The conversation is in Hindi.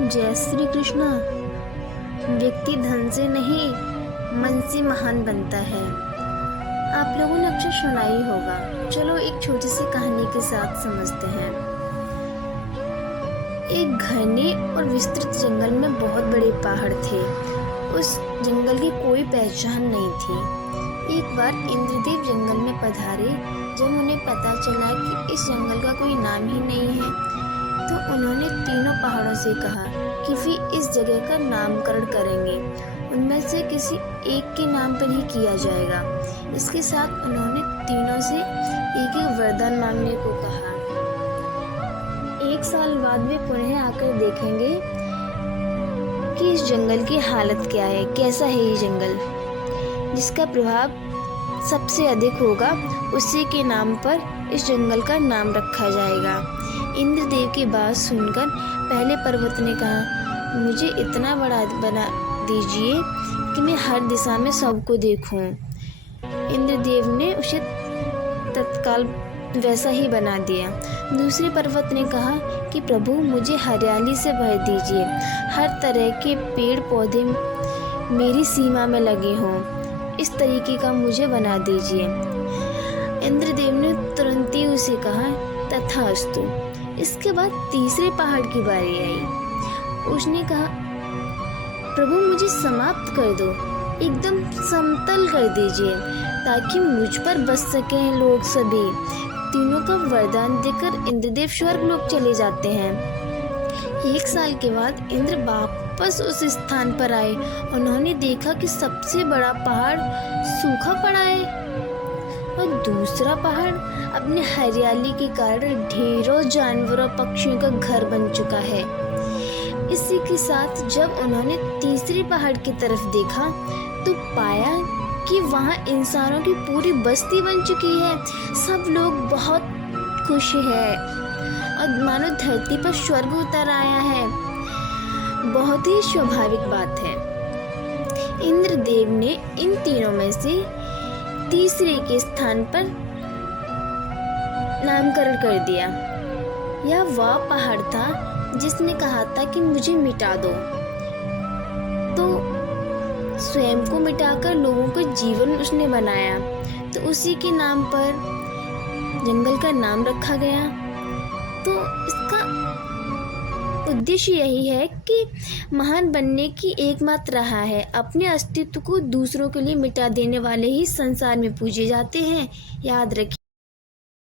जय श्री कृष्ण। व्यक्ति धन से नहीं मन से महान बनता है। आप लोगों ने अक्सर सुना ही होगा। चलो एक छोटी सी कहानी के साथ समझते हैं। एक घने और विस्तृत जंगल में बहुत बड़े पहाड़ थे। उस जंगल की कोई पहचान नहीं थी। एक बार इंद्रदेव जंगल में पधारे। जब उन्हें पता चला कि इस जंगल का कोई नाम ही नहीं है, तो उन्होंने तीनों पहाड़ों से कहा कि वे इस जगह का नामकरण करेंगे। उनमें से किसी एक के नाम पर ही किया जाएगा। इसके साथ उन्होंने तीनों से एक एक वरदान मांगने को कहा। 1 साल बाद वे पुनः आकर देखेंगे कि इस जंगल की हालत क्या है, कैसा है ये जंगल। जिसका प्रभाव सबसे अधिक होगा उसी के नाम पर इस जंगल का नाम रखा जाएगा। इंद्रदेव की बात सुनकर पहले पर्वत ने कहा, मुझे इतना बड़ा बना दीजिए कि मैं हर दिशा में सबको देखूं। इंद्रदेव ने उसे तत्काल वैसा ही बना दिया। दूसरे पर्वत ने कहा कि प्रभु मुझे हरियाली से भर दीजिए, हर तरह के पेड़ पौधे मेरी सीमा में लगे हों, इस तरीके का मुझे बना दीजिए। इंद्रदेव ने तुरंत ही उसे कहा, तथास्तु। इसके बाद तीसरे पहाड़ की बारी आई। उसने कहा, प्रभु मुझे समाप्त कर दो, एकदम समतल कर दीजिए ताकि मुझ पर बस सकें लोग सभी। तीनों का वरदान देकर इंद्रदेव स्वर्ग लोक चले जाते हैं। 1 साल के बाद इंद्र वापस उस स्थान पर आए। उन्होंने देखा कि सबसे बड़ा पहाड़ सूखा पड़ा है और दूसरा पहाड़ अपने हरियाली के कारण ढेरों जानवरों पक्षियों का घर बन चुका है। इसी के साथ जब उन्होंने तीसरे पहाड़ की तरफ देखा तो पाया कि वहाँ इंसानों की पूरी बस्ती बन चुकी है। सब लोग बहुत खुश हैं और मानो धरती पर स्वर्ग उतर आया है। बहुत ही स्वाभाविक बात है। इंद्रदेव ने इन तीनों में से तीसरे के स्थान पर नामकरण कर दिया। यह वह पहाड़ था जिसने कहा था कि मुझे मिटा दो, तो स्वयं को मिटाकर लोगों को जीवन उसने बनाया। तो उसी के नाम पर जंगल का नाम रखा गया। तो इसका उद्देश्य यही है कि महान बनने की एकमात्र राह है। अपने अस्तित्व को दूसरों के लिए मिटा देने वाले ही संसार में पूजे जाते हैं। याद रखिए।